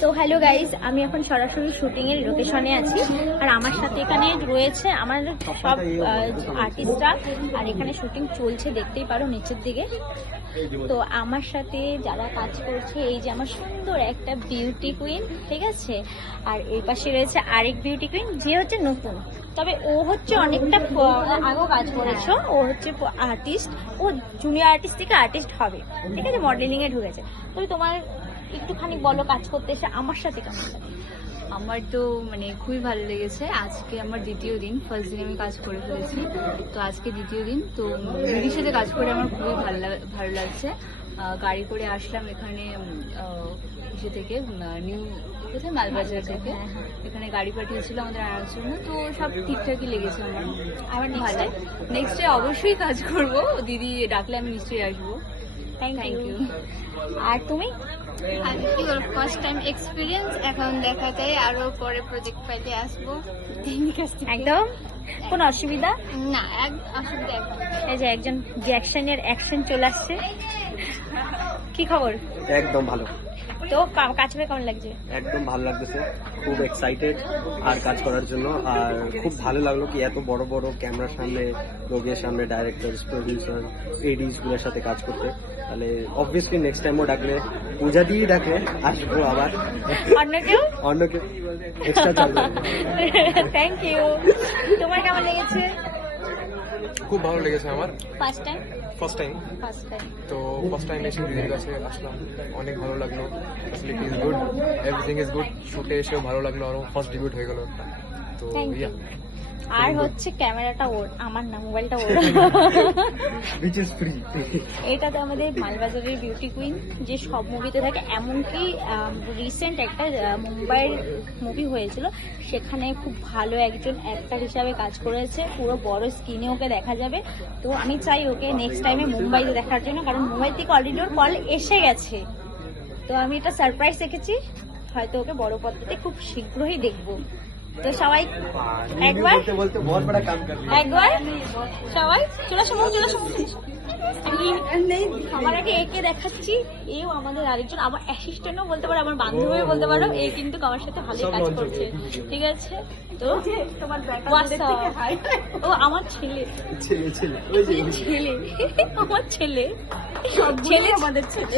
তো hello guys আমি এখন সরাসরি শুটিং এর লোকেশনে আছি। আর আমার সাথে এখানে রয়েছে আমার সব আর্টিস্টরা আর এখানে শুটিং চলছে, দেখতেই পারো নিচের দিকে। তো আমার সাথে যারা কাজ করছে, এই যে আমার সুন্দর একটা বিউটি কুইন ঠিক আছে? আর এই পাশে রয়েছে আরেক বিউটি কুইন যে হচ্ছে নতুন। তবে ও হচ্ছে অনেকটা আগেও কাজ করেছ, ও হচ্ছে আর্টিস্ট ও জুনিয়র আর্টিস্ট থেকে আর্টিস্ট হবে। ঠিক আছে? মডেলিং এ ঢুকেছে। তবে তোমার একটুখানি বলো কাজ করতে এসে আমার সাথে কেমন লাগে? আমার তো মানে খুবই ভালো লেগেছে। আজকে আমার দ্বিতীয় দিন ফার্স্ট দিন আমি কাজ করে ফেলেছি। তো আজকে দ্বিতীয় দিন তো দিদির সাথে কাজ করে আমার খুবই ভালো ভালো লাগছে। গাড়ি করে আসলাম এখানে ইসে থেকে নিউ কোথায়? মালবাজার থেকে। এখানে গাড়ি পাঠিয়েছিল আমাদের আনার জন্য তো সব ঠিকঠাকই লেগেছে আমার। next ভালো। নেক্সট ডে অবশ্যই কাজ করব। দিদি ডাকলে আমি নিশ্চয়ই আসব। থ্যাংক ইউ আর তুমি? আর কি বলব ফার্স্ট টাইম এক্সপিরিয়েন্স এখন দেখা যায় আরও পরে প্রজেক্ট পাইলে আসব। একদম? কোনো অসুবিধা? না এক অসুবিধা এই যে একজন জ্যাকশনের অ্যাকশন চলে আসছে। কি খবর? একদম ভালো। তো কাজ করে কেমন লাগছে? একদম ভালো লাগতেছে। খুব এক্সাইটেড আর কাজ করার জন্য। আর খুব ভালো লাগল কি এত বড় বড় ক্যামেরার সামনে লোকের সামনে ডাইরেক্টর প্রডিউসার এডিসগুলোর সাথে কাজ করতে। তাহলে অবভিয়াসলি নেক্সট টাইমও ডাকলে পূজা দিয়েই ডাকলে আসব আবার। অন্য কেউ অন্য কেউ থ্যাংক ইউ তোমার কেমন লেগেছে? খুব ভালো লেগেছে আমার। First time first time first time তো ফার্স্ট টাইম এসে দিদির কাছে আসলাম। অনেক ভালো লাগল। Facility is good everything is good শুটে এসেও ভালো লাগল। আরও ফার্স্ট ডিবিউট হয়ে গেল একটা। তো ইয়া আর হচ্ছে ক্যামেরাটা ওর আমার না মোবাইলটা ওর। ফ্রি এটা তো আমাদের মালবাজারের বিউটি কুইন যে সব মুভিতে থাকে এমনকি রিসেন্ট একটা মুম্বাইয়ের মুভি হয়েছিল সেখানে খুব ভালো একজন অ্যাক্টার হিসাবে কাজ করেছে পুরো বড় স্ক্রিনে ওকে দেখা যাবে। তো আমি চাই ওকে নেক্সট টাইমে মুম্বাইতে দেখার জন্য কারণ মুম্বাই থেকে অলরেডি ওর কল এসে গেছে। তো আমি এটা সারপ্রাইজ রেখেছি হয়তো ওকে বড় পদ্ধতিতে খুব শীঘ্রই দেখব। তো সবাই একবার একবার সবাই চলে আসো চলে আসো আমার আগে একে দেখাচ্ছি এও আমাদের আরেকজন আমার অ্যাসিস্ট্যান্টও বলতে পারো আমার বান্ধবীও বলতে পারো এ কিন্তু আমার সাথে ভালোই কাজ করছে। ঠিক আছে? তো। ও আমার ছেলে। ছেলে ছেলে ওই যে ছেলে। আমার ছেলে। ছেলে আমাদের ছেলে।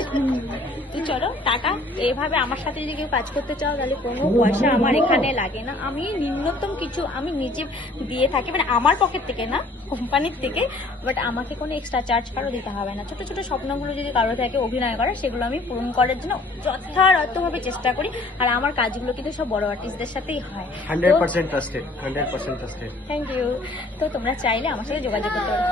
তো চলো টাটা। এভাবে আমার সাথে যদি কেউ কাজ করতে চাও তাহলে কোনো পয়সা আমার এখানে লাগে না। আমি ন্যূনতম কিছু আমি নিজে দিয়ে থাকি মানে আমার পকেট থেকে না কোম্পানির থেকে। বাট আমাকে কোনো এক্সট্রা চার্জ কারও দিতে হবে না। ছোট ছোট স্বপ্নগুলো যদি কারও থাকে অভিনয় করা সেগুলো আমি পূরণ করার জন্য যথাযথভাবে চেষ্টা করি। আর আমার কাজগুলো কিন্তু সব বড় আর্টিস্টদের সাথেই হয়। Hundred trusted hundred percent trusted thank you তো তোমরা চাইলে আমার সাথে যোগাযোগ করতে পারো।